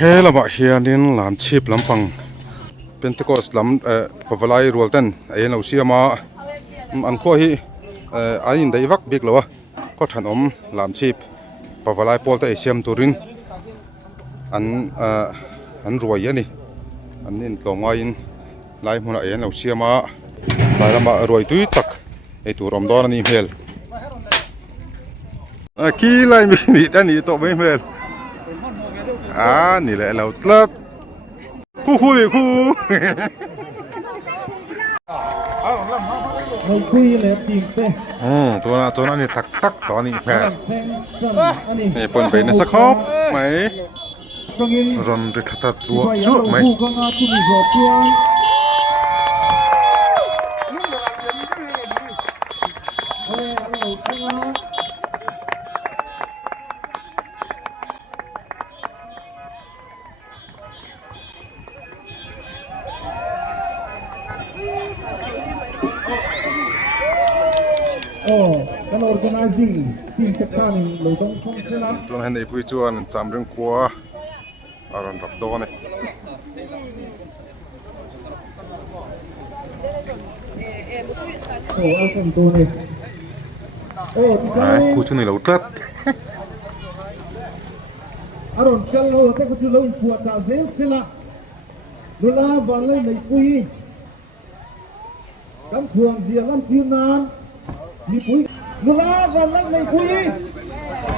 helama hianin lam chip lampang Pentecost lam pavalai rolten ayen lo siama an kho hi ain dei vak bik lowa ko than om lam chip pavalai polta asiam turin an roi ani an in tlongain lai hmuna ayen lo siama lai lama roi tui tak ei tur om don ani hmel ki lai mi ni tani to mai hmel ni lại lâu tlat khu khuตัวนั้นนี่ตักตอนนี้แพ้นี่ปนไปในสักครบไหมรอนริทัดจั่วไหมkan organizing team tekan lo dong song sela ตัวนั้นในผู้ชวนจำเรื่องกัวอารมณ์รับโดนเอาคนตัวนี่ที่กันคู่ชุนนี่เราตัดอารมณ์กันเราแต่ก็จะเราปวดจ่าเซลสละดูแลบ้านเลยในปุยกันช่วงเสียลำพิวนานมีปุยดูแลบ้านเลยในปุย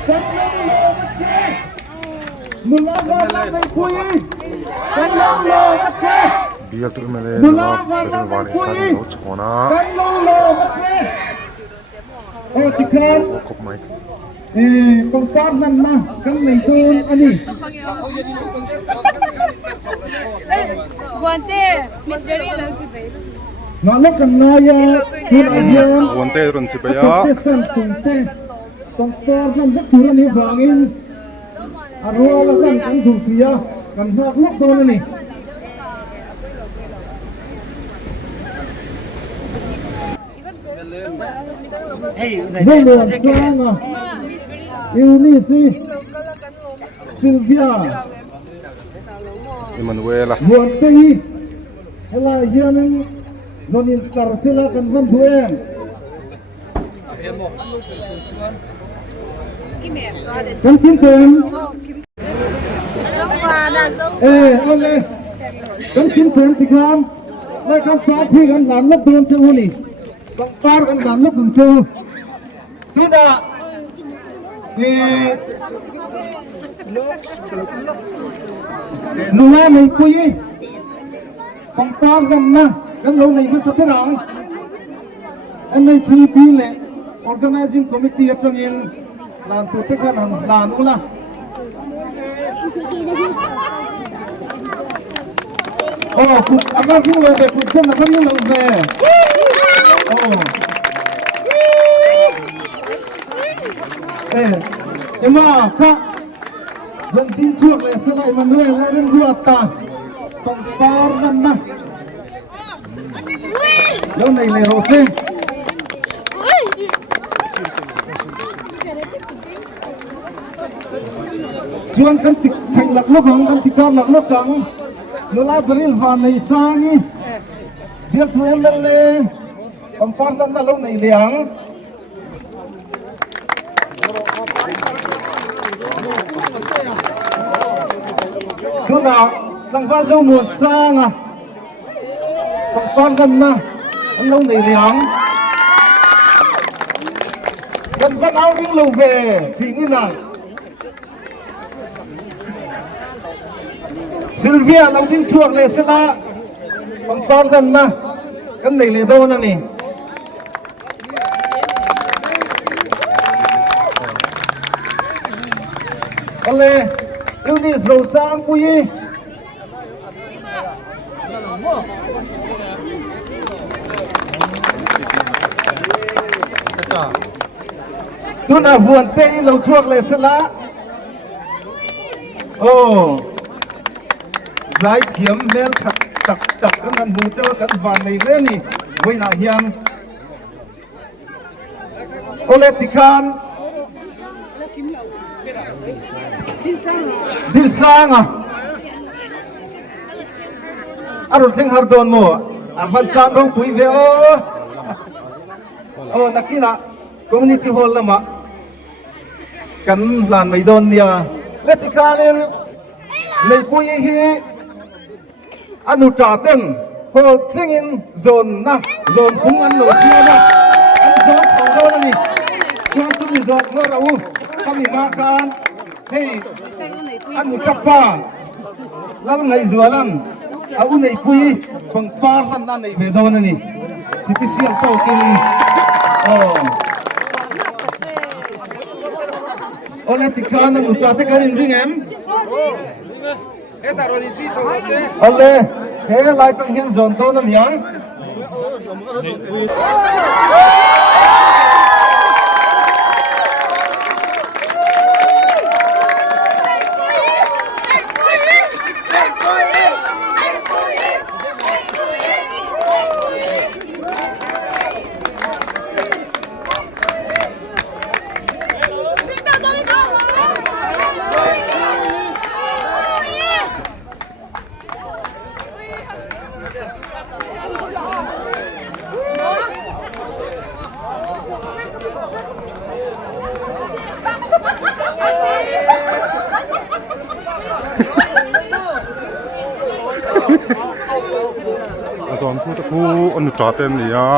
กันลงโลมาเชดูแลบ้านเลยในปุยกันลงโลมาเชเบียร์ตัวมันเลยเราเป็นวันที่สั่งรถชนะกันลงโลมาเชที่กันครบไหมตรงป้อมนั่นมากันในตูนอันนี้Guante, Miss Berry lang si Bay. Nalakan na yan, pinagyan, Guante ron si Baya. Pagkatesan tungte, tungtor ng dakuran ni Bangin, arwalakan ang dulsiya, kan haslok doon ni. Zaylo sana, Eunice, Sylvia, Emanuela. Guante, hala yan nonin karsela kan bantuan. Kan kinten. Ole. Kan kinten tikam. Lai kan party kan lan lok don che huni. Kan par kan lan lok dun che. Tuda. Nuha mai kuyi. Kan par kan na. Kan lâu này mới sắp tới rồi. Anh này chỉ đi lệ organizing committee ở trong yên làm tổ chức hơn hàng đàn nữa là. Anh đang khi về phụ chân là có những lần về. Nhưng mà các vẫn tin chuộc lại sẽ lại mà nuôi lại đến ruột ta. Còn bao lần nào. Lâu này là hồ sen chuan kan tik thành lạc lốc hằng kan tik kan lạc lốc hằng nó lại beri van này sang đi biết thôi em lên lên còn pan tan là lâu này liang cứ nào thằng phan sâu mùa sang à còn con gần mà anh lâu này liang gần vẫn áo những lầu về thì như này Sylvia lâu những chuột này sẽ là còn con gần mà cái này là đâu nè nè con lê yêu đi dầu sang quý nó là vườn tây lâu chuột lệ sẽ lá giải kiếm lên thật tập cái ngân bù cho cái vàn này lên đi với nào hiền Ole Tikan Dilsang à อารมณ์เสียงฮาร์ดอนมัววันจันทร์เราคุยเวโอนักกีฬาคอมมูนิตี้ฮอลละมากันลานไม่โดนเนี่ยเลติกาเลนในปุยฮีอนุจาเต้นพอเสียงโซนนะโซนพุ่งอันโลเซียนะอันโซนของเรานี่ชวนสุดโซนเราทำให้มาการเฮ้ยอันจับป้าแล้วไงส่วนนั้นเอาในปุยบังปาร์ลันนั่นในเวดอนนี่สิพิเศษโตกินโอเลติกานันอุจจาระกันจริงๆเอาเลยเฮ้ยไล่ตรงนี้โซนโตนั่นยัง ตอนผู้ตะคู่อนุจาเต็มเลยอ่ะ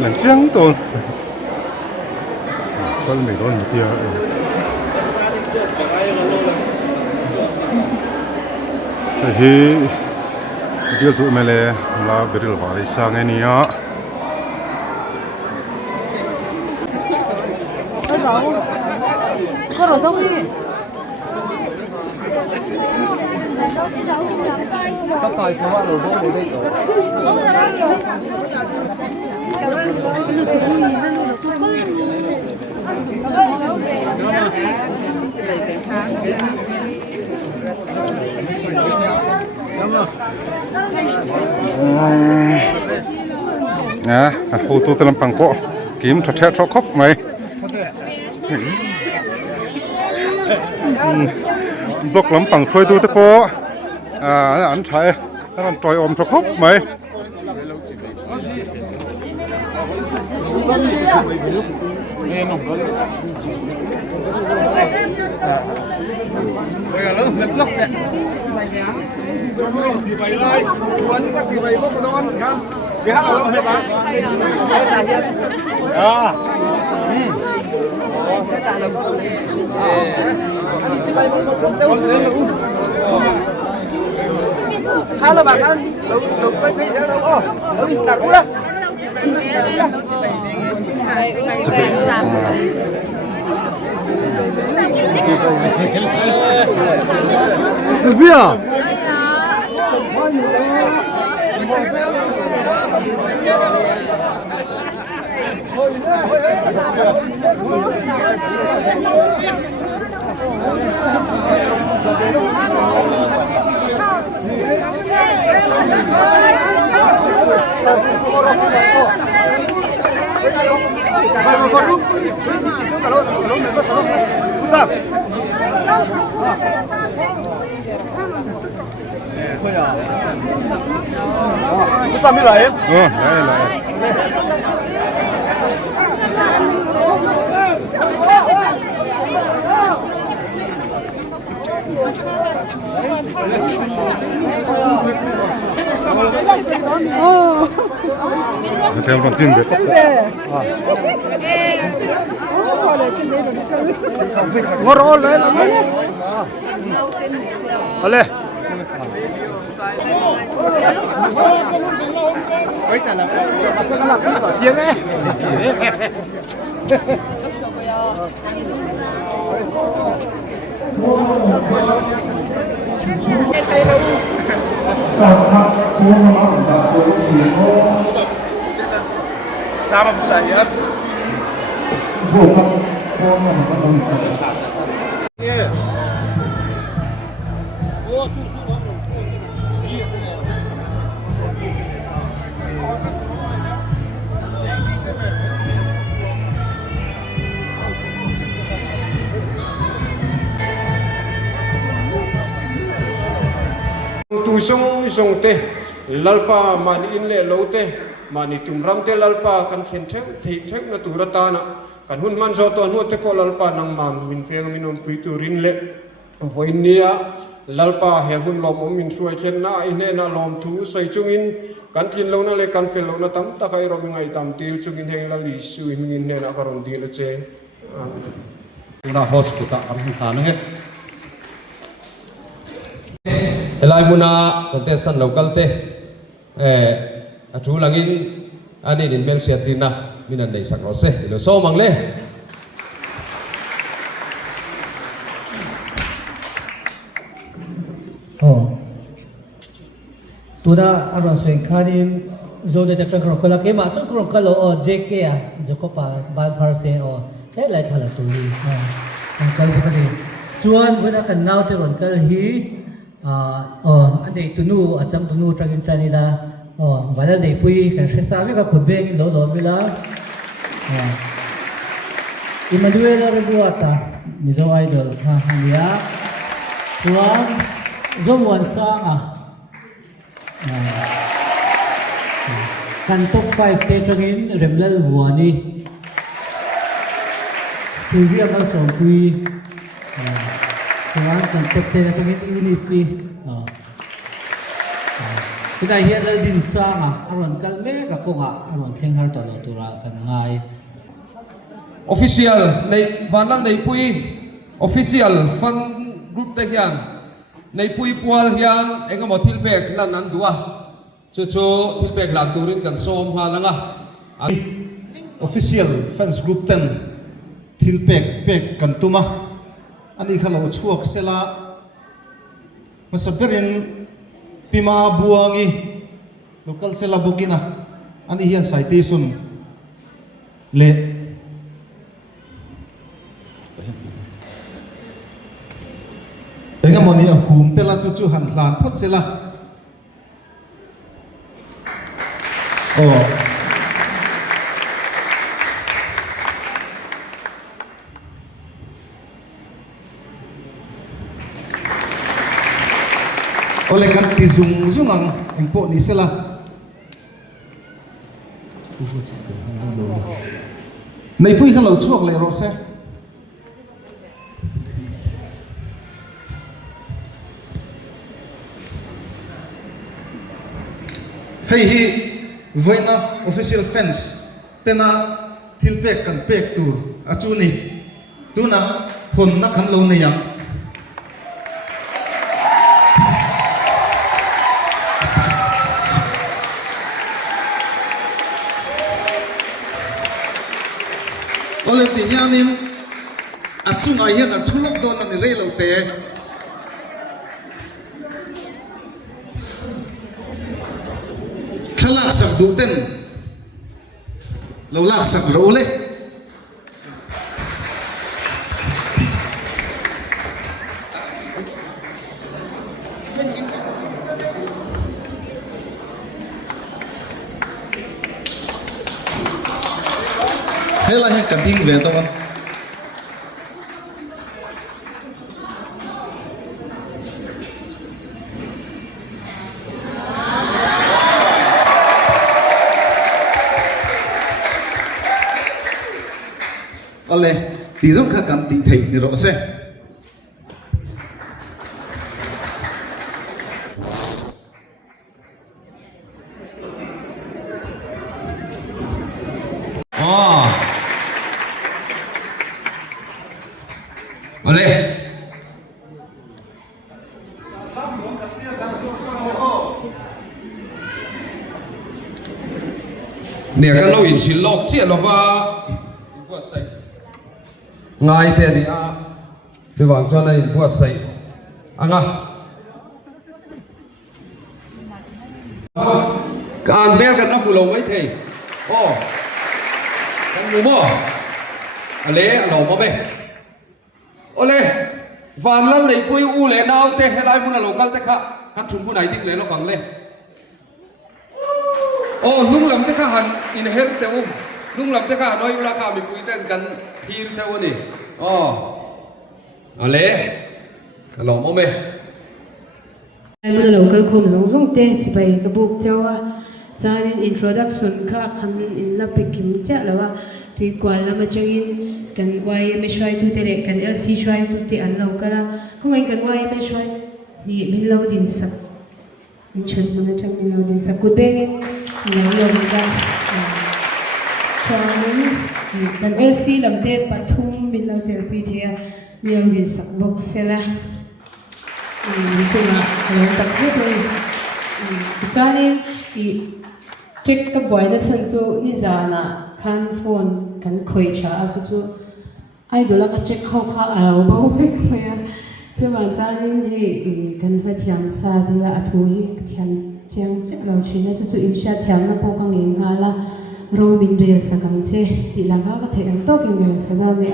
หลังเจียงตัวก็ไม่โดนเดียวแต่ที่เดียวตัวมาเลยลาเบริลวาริสังเงี้ยก็เราต้องนี่ก็ต่อยจังหวะเราไม่ได้ตัวนะผู้ตัวตะลำปังโกกิมทัดแท้ทอคบไหมบล็อกลำปังช่วยดูตะโกอันใช้อันจอยอมทอคบไหมKalau bahkan lu bisa đâu lu minta dulu lah. Sylvia. 站没来？来。哦， Tem um pouquinho de. 我说来了，好嘞。喂，等了，这个那比较尖哎。Đá mà cũng là gì hết. Tu song song te lalpa mani in le lo te mani tumram te lalpa kan khen thek thei thek na turata na kan hun man so to nu te ko lalpa nang man min feng min om pui turin le voinia lalpa he hun lom om min suai chen na ine na lom thu sai chungin kan thin lo na le kan fel lo na tam ta kai ro mi ngai tam til chungin heng la li su min ne na karon di le che na hospital am ta na he Elai muna contestant local te atu langin ani din bel siatina minan dei sakrose ilo so mangle tuna aron swen khanin zone de trakro kola ke ma chon kro kalo o jk a jokopa ban phar se o he lai thala tu ni kal bu kali chuan wena kan naw te ron kal hi ande tunu acham tunu trakin trani la wala dei pui kan sesa me ka khubeng lo lo mila Emmanuel Rebuata mizo idol ha hania chuan zomwan sanga kan top 5 te changin remlal vuani Sylvia ma sompui chuan kan top te changin inisi kita hian lal din sanga aron kalme ka konga aron thenghar to lo tura kan ngai official nei vanlan nei pui official fan group te hian nei pui pual hian engamo thilpek lan an dua chu thilpek lan turin kan som ha langa official fans group 10 thilpek pek kantuma ani khalo chuak sela masaberin pima buangi local sela bukina ani hian citation le Tengah moni hum tela cucu hanlan pot sila. Oh. Oleh kan tizung zungang empok ni sila. Nei pui kalau chuak le rose. Hey hi Voinaf official fans tena thilpek kan pek tur achuni tuna hon na khan lo ne yang ole ti hianin achunga hian a thulok don ani reilo te Thalak sak duten lo lak sak role hay là hay cần tin về tao anh ole tí giống khác cần tí thấy như rõ xe Oleh. Nè cái lâu in xin lọc chia lo va buat sai ngai te ni a phi wang chuan a in buat sai anga kan bel kan na pulo mai thei o kan mu mo ale alo mo be ole van lan nei pui u le nau te helai mun alo kal te kha kan thum bu nai ding le lo kang le oh nung lam te kha han in her te nung lam te kha noi ula kha mi pui ten kan thir chaw ni ale alo mo me ai mun local khom zong zong te chi bai ka buk chawa chanin introduction kha khan in la pekim cha lawa tui kwal lama changin kan wai me shwai tu te le kan lc shwai tu te an lo kala khoi kan wai me shwai ni min lo din sa in chun mun chang min lo din sa ku bengin ni lo ka chanin kan lc lamte pathum min lo therapy thea mi lo din sak bok sela chung là lấy tập rất thôi cho nên thì check các buổi nó chân chú như giờ là khăn phone khăn khơi trả chú ai đó là cái check khâu khá ảo bao nhiêu cái chứ mà cho nên thì khăn phải thiam xa thì là thui thiam chăng chắc là chuyện này chú insha thiam nó bao cái nghìn hà là rồi mình real sa căng chế thì làm cái thể hiện tốt kinh nghiệm sa đó này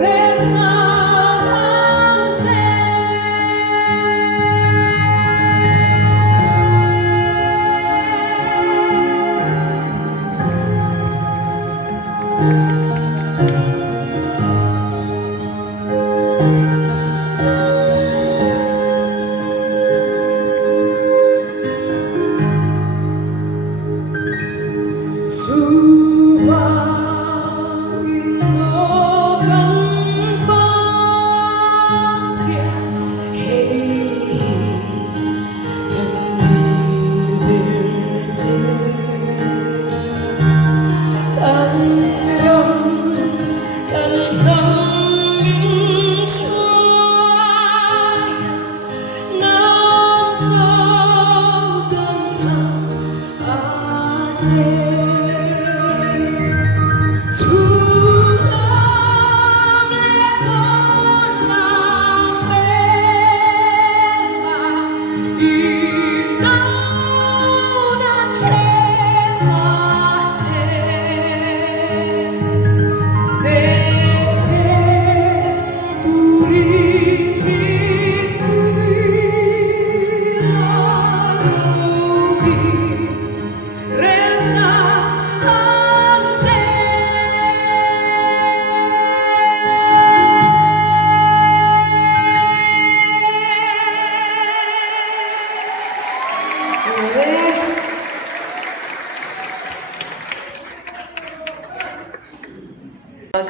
Reza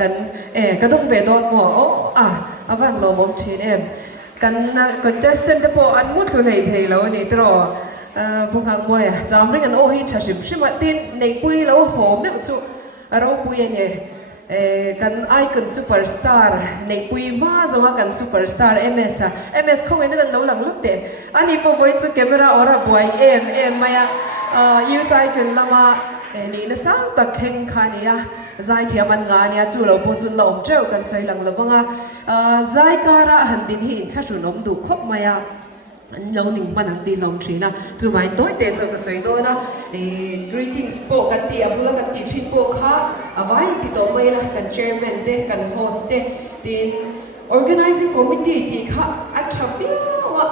กันก็ต้องเวดอนหมออาวันเรามองทีกันก็จะเส้นแต่พออันมุดเลยเทแล้วนี่ตรอพวกเขาว่าจำเรื่องกันโอ้ยชัดชิมว่าตีนในปุยแล้วหอมเนี่ยจุเราปุยเนี่ยกันไอคอนซูเปอร์สตาร์ในปุยมาจังว่ากันซูเปอร์สตาร์ MS คงเห็นนั่นเราหลังลุกเตะอันนี้พอไว้จุดแคมราออร่าบวยมายูไอคอนละว่านี่นะสังตะเข่งขานี่ใจเทียมันงานเนี่ยจู่เราพอจุดลมเจ้ากันใส่หลังละว่าใจการะหันดินหินข้าสุนมดูคบมาเราหนึ่งมันหังดีลมทรีนะจู่ไม่ต้อยเตะเจ้าก็ใส่ตัวนะgreetings โปกันตีอาบุลกันตีชินโปค่ะเอาไว้ติดต่อไม่ละกัน chairman เดกัน host เดติน organizing committee ตีค่ะอัจฉริยะว่า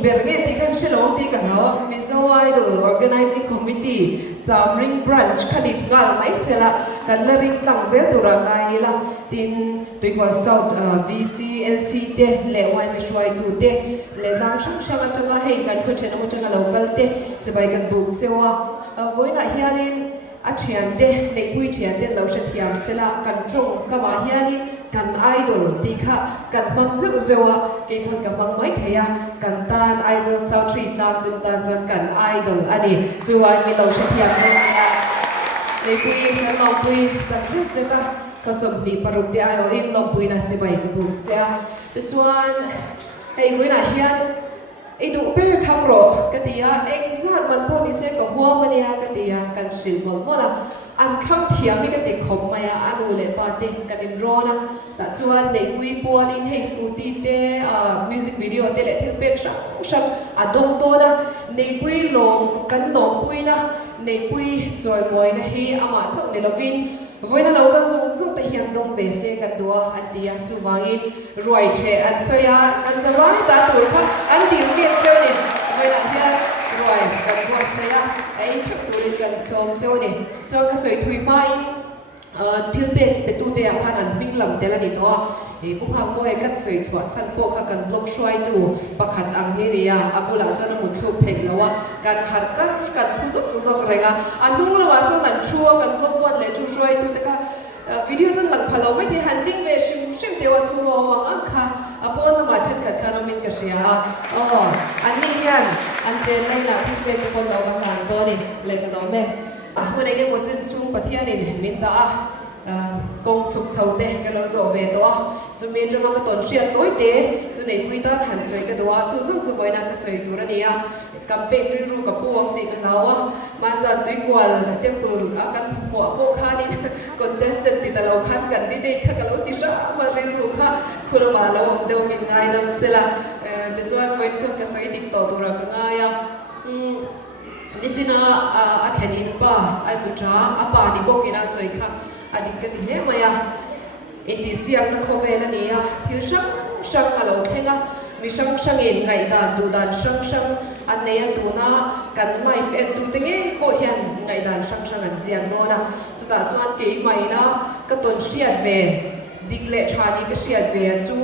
เบอร์เงี้ยที่กันเชลล์ที่กันแล้วมิโซไอดอล organizing committee จามริง branch คดีงานไม่เสร็จละกันเลยริงหลังเสร็จตัวไงละทินตัวกว่า South VCLC เตะเลี้ยวไม่ช่วยตัวเตะเลี้ยงช่างจังให้กันคนเชนมุจัง local เตะจะไปกันบุกเซวะวันนี้เฮียนินอาเชียนเตะในคุยเชียนเตะเราเชียมเสร็จละกันตรงกับว่าเฮียนินกันไอดอลที่ค่ะกันมังซึกเซวะเกี่ยวกับมังไม่เทียกันตานไอเซอร์ซาวทรีตามดึงตานจนกันไอดอลอันนี้จูวันมีเราเชียมในปีนั้นลองปีตั้งเสียตาเขาสมดีปรุกที่ไอโออินลองปีน่ะจะไปกับบุญเสียแต่ส่วนไอ้ปีน่ะเฮียนไอ้ดูเป็นทางรอกติยาเองซาดมันพอดีเสียกับหัวมันเนี่ยกติยากันสิลหมดหมดละอันข้างเทียมไม่กันติดขมมาอันดูเลยปาเต็งกันอินรอนะแต่ส่วนในปีปวดินให้สกูตีเตมิวสิกวิดีโอเตเลที่เป็นช่างดงตัวนะในปีลงกันลงปีนะในปีจอยมวยนะฮีอามาจังในลวินวันนั้นเรากันส่งแต่ยังดงเบสกันตัวอันเดียจูวางินรวยเทอันสยาอันสบายตาตัวครับอันดีเก็บเจ้านี่วันนั้นเฮียรวยกันตัวสยาไอ้ชุดตัวเล่นกันสมเจ้านี่เจ้าก็สวยถุยมาอินที่เป็นตู้เตียงขนาดมิ่งลำเตลันนี่ตัวผู้พังมวยกันสวยสวดชั้นโปกกันบล็อกช่วยดูประคันอังเฮียอาบุลาเจ้าหน้ามุดทุกเพลแล้วว่าการหัดกันผู้สุกเรงอันนู้นละว่าส่งนั้นชัวกันบล็อกวันเลยช่วยดูแต่ก็วิดีโอจนหลังพะเราไม่ที่ฮันดิ้งเวชิมเทวชัวมังอังค่ะพอละมาเช่นขัดขานมินกษีอันนี้ยันอันเจนในหน้าที่เป็นคนเรากำลังตัวนี่เลยกันเราแม่วันนี้ก็ว่าจะช่วงปะเทียนี่มินตากงสุกเฉาเตะกันเราจะเวตัวจะมีจะมาก็ต้นเชียร์ตัวเตะจะในคุยตอนหันสวยกันตัวจะซึ่งจะไปนั่งก็สวยตัวนี้กัมเป็นรู้กับพวกติดเรามาจากตัวกวนเต็มตัวกันหัวพวกข้านี่คนเจสติดเราขันกันดีๆถ้ากันเราติดชามาเรียนรู้ค่ะคุณมาเราเดิมมีง่ายดำเสละแต่ส่วนวันจนก็สวยติดต่อตัวเราก็ง่ายนี่จีน่าอาแค่นี้ป่ะอันดูจ้าป่านี่บอกกินอะไรสวยค่ะอันนี้ก็ที่เห็นไหมอินดิเซียนักเวลนี่ที่ช่างอะไรแค่งมีช่างเองไงด่านดูด่านช่างอันนี้ดูนะกันไลฟ์ดูตั้งงี้ก็เห็นไงด่านช่างอันเสียงโดนจุดตัดส่วนเกี่ยไหมนะก็ต้นเชียดเวดิกเล่ชานี่ก็เชียดเวจู่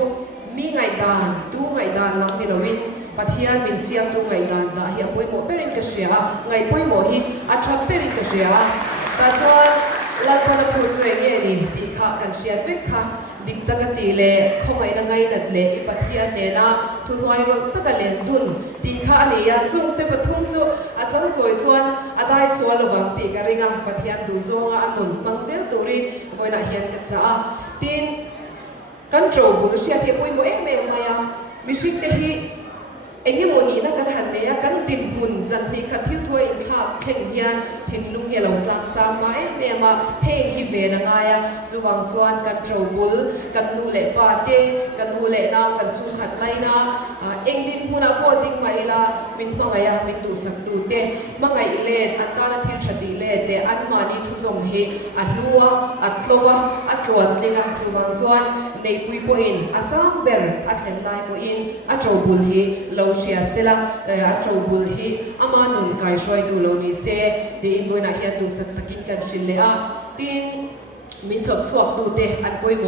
มีไงดานตู้ไงดานลังนี่เราวินปัทยามินเสียงตู้ไงดานดาเฮียปุยโมเปรินกเสียไงปุยโมฮิอัตราเปรินกเสียแต่ชวนลันพนักพูดช่วยเนี่ยนี่ตีข้ากันเสียวิกค่ะดิกตะกตีเล่คงไงนังไงนัดเล่อีปัทยาเนน่ะทุนไว้รถตะกเล่นดุนตีข้าอันนี้จุงเตปทุ่งจุอาจังจอยชวนอาได้สวลบังตีกระริงอ่ะปัทยาดูจงอ่ะอันนุนมังเซลตูรินวันน่ะเฮียนกัจจาตีนกันโจบุเสียที่ปุยโมเอ็มเอ็มมามิสิกเตฮีเอ็งยังโมนีนะกันหันเนี่ยกันดินหุ่นจันนี่ขัดทิ้งถ้วยอินทาเข่งเฮียนทิ้งลุงเฮลหลักสามไม้เอ็มมาเฮงฮิเวนังไงจูวังจวนกันโจบุลกันนูเล่ปาเต้กันนูเล่นากันสูขัดไลนาเอ็งดินหุ่นอ่ะพอดิ้งมาอีลามินมังไงมินดูสักดูเต้มังไงเล่อันตานาทิลชดีเล่เล่อันมานี่ทุจงเฮอันลัวอัดลวะอัดลวนลิงอ่ะจูวังจวนในปุยโปอินอาซามเบร์อัดเห็นไลโปอินอัดโจบุลเฮโลเชียเซลาอัดโจบุลเฮอามานุนไกช่วยดูโลนิเซดีอินวันน่ะเฮียดูสักตะกินกันชิลเล่ตินมินจบสวกดูเตอันปุยโม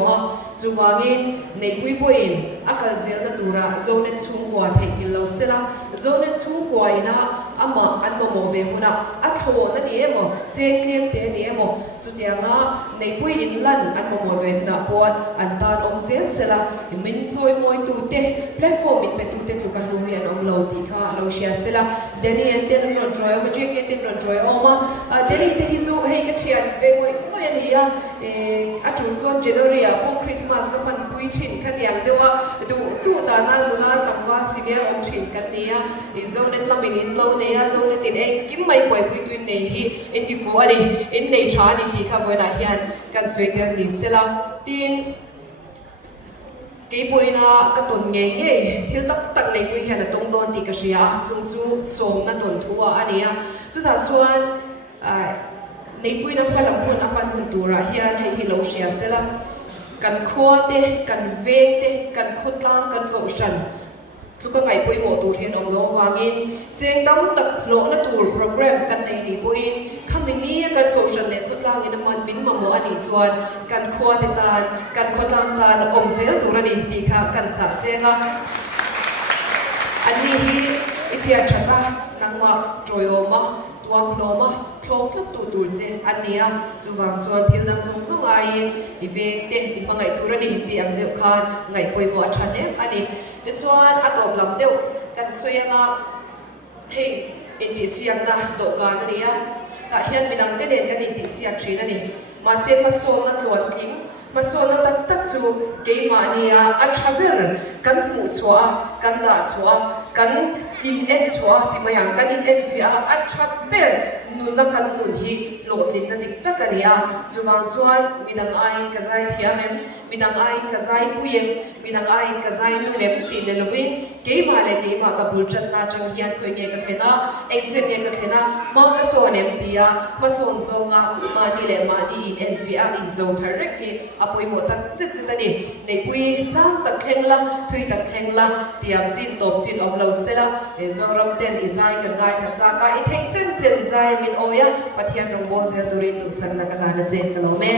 จูวางินในปุยโปอินอากาเซียนตูระโซเนชุ่มกว่าเทกิโลเซลาโซเนชุ่มกว่าอินะอามาอันโมเวหุนะอัดโหนั่นนี่โมเจคลียมเตนี่โมจุดยังอ่ะในปุยอินลันอันโมเวหุนะปวดอันตานอมเซลเซลามินจอยมวยตูเตแพลตฟอร์มมินไปตูเตทุกันรู้ยันอมโลติค่ะโลเชียเซลาเดนี่เต็นรอนทรอยมาเจคเต็นรอนทรอยออกมาเดนี่เตฮิจูให้กันเชียนเวงวยก็ยันเฮียอัดรุ่นจวนเจนอรีพวกคริสต์มาสก็มันปุยชินกันอย่างเดียวว่าดูตู้ตานั่งดูแลจังว่าซีเนียร์อมชินกันเนี่ยโซนนั้นละมินินโลเนี่ยโซนนั้นติดเองกิมไม่ป่วยปุยตุนเนี่ยฮีอินทิฟูอันนี้อินในชานี่ที่ข้าวันนั้นเฮียนกันสวยกันนี่เสละตินกี่ปุยนะก็ตุนเงี้ยที่ตักในปุยเฮียนตรงโดนติกเสียจุงจูส่งนั่นตุนทัวอันนี้จุดท้ายชวนในปุยนักพลังหุ่นอปันหุ่นตัวระเฮียนให้ฮิโลเชียเสละกันขวดเตกันเวงเตกันขดล่างกันเกาชันทุกคนไงปุยโมตูเทียนอมโลวางินเจงตั้มตักโลนัตูโปรแกรมกันในนี้ปุยคำนี้กันเกาชันเล็กขดล่างอินมันบินมาโมอันนี้จวนกันขวดตานกันขดล่างตานอมเซลตูระดีตีค่ะกันสะเจงอ่ะอันนี้ฮีอิเชียชัตตานังมาโจโยมาตัวโลมาโชคทับตูตูเจอันนี้จูวังชวนทิลดังสงสงไออีเวกเตอีพังไงตูระดีตีอังเดียวกันไงปุยโมอัชันเนี่ยอันนี้เดี๋ยวชวนอาตอมลำเดียวกันสวยงามเฮ้อินทิเซียงนะดอกกันนี่กะเฮียนมีดังเตเด่นกันอินทิเซียทรีนั่นนี่มาเสียมาโซนนั่นล้วนทิ้งมาโซนนั่นตักจูเกมานี่อัชเบอร์กันหมู่ชัวกันด่าชัวกันอินเอ็นชัวที่มาอย่างกันอินเอ็นฟิอาอัชเบอร์นุนนักกันนุนฮีโหลดินนั่นดิตักกันนี่จูวังชวนมีดังไอกระจายเทียมเอ็มมีดังไอกระจายปุยเอ็มมีดังไอกระจายลุงเอ็มตีเดลวินเกมาเลยเกมากับบุญจันนาจังเฮียนคุยเงี้ยกันเทน่าเอ็งเจนเงี้ยกันเทน่ามากระโซนเอ็มดีมาโซนโซงมาดีเลยมาดีอินเอ็นฟิอาอินโซทาร์เรกฮีอปุยหมดตักสิทธิ์ตันนี่ในปุยสร้างตักแข่งละทุยตักแข่งละเตรียมจีนตบจีนอมเหลาเสละเอโซรมเต้นอีใจกันง่ายทัดจากไอเทเจนเจนใจมินโอยะปะเทียนรงบอลเซลตูรินตุสันนักการเจนกันแล้วแม่